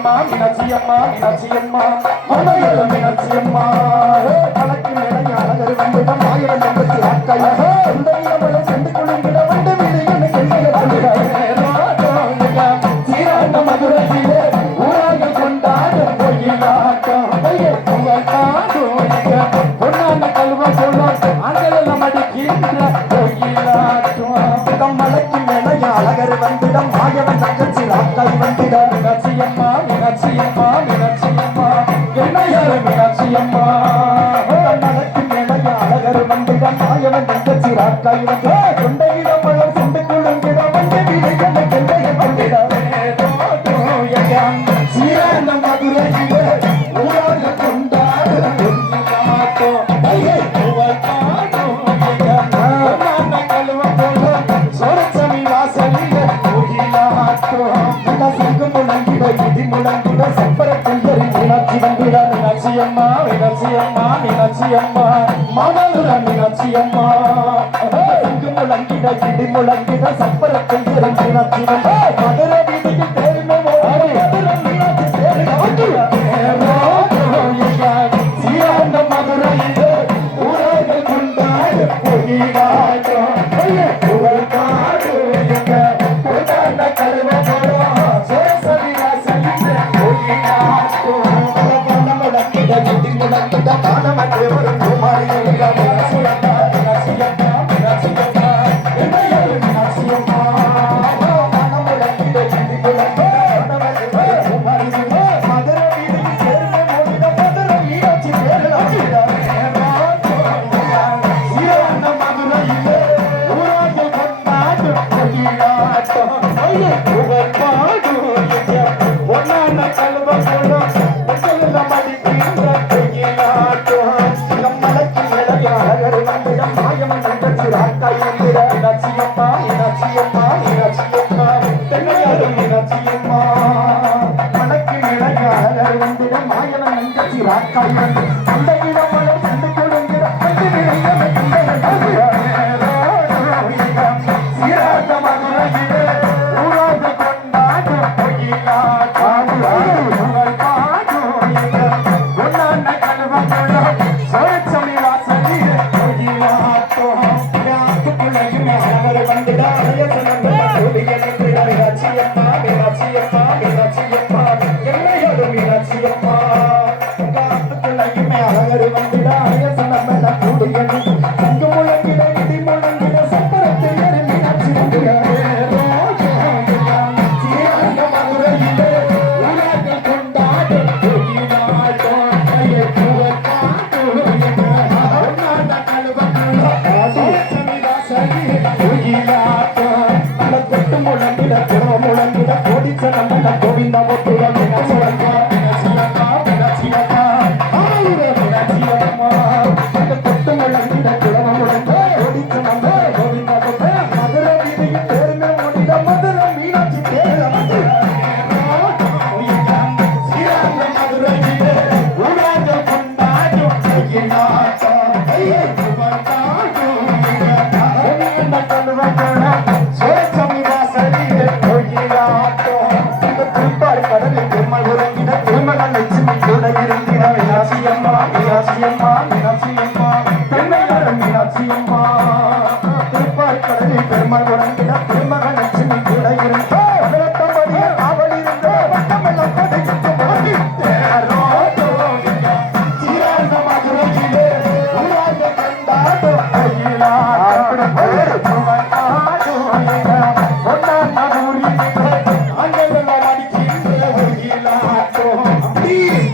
மீனாட்சியம்மா மீனாட்சியம்மா மீனாட்சியம்மா மலையில மீனாட்சியம்மா கலக்கு மேல அழகர் வந்திடம் ஆயிரம் எண்பத்தி ஆட்கள் உண்டையில சென்று குளிர்கிட வண்டு வீடு சீராட்ட மதுரையிலே ஊராக கொண்டாடும் கோயிலாட்டம் பொன்னான கல்வ சொல்லும் அங்கெல்லாம் அடிக்கின்ற கோயிலாட்டம் மலைக்கு மேல அழகர் வந்திடம் ஆயவன் தங்கச்சி ஆட்கள் வந்திட மீனாட்சியம்மா மீனாட்சியம்மா மீனாட்சியம்மா என்ன யாரு மீனாட்சியம்மா மலைக்கு மேல அழகர் வந்திடம் ஆயவன் தங்கச்சி ஆட்கள் வந்து கொண்டையிடம் பழம் சென்று குழுங்கிட வந்து வீடுகளை கெண்டைய கொண்டிட சீரான மதுரையிலே ஊராக கொண்டாடும் மீனாட்சியம்மா மீனாட்சியம்மா மீனாட்சியம்மா மாமல்லூர மீனாட்சியம்மா முழங்கிட இடி முழங்கிட சப்பரத்தில் மீனாட்சி மதுரை வீதிக்கு தேர்மை மதுரை மீனாட்சி சீராண்ட மதுரையிலே ஊராக கொண்டாடு பொய்யாட்டம் பொன்னான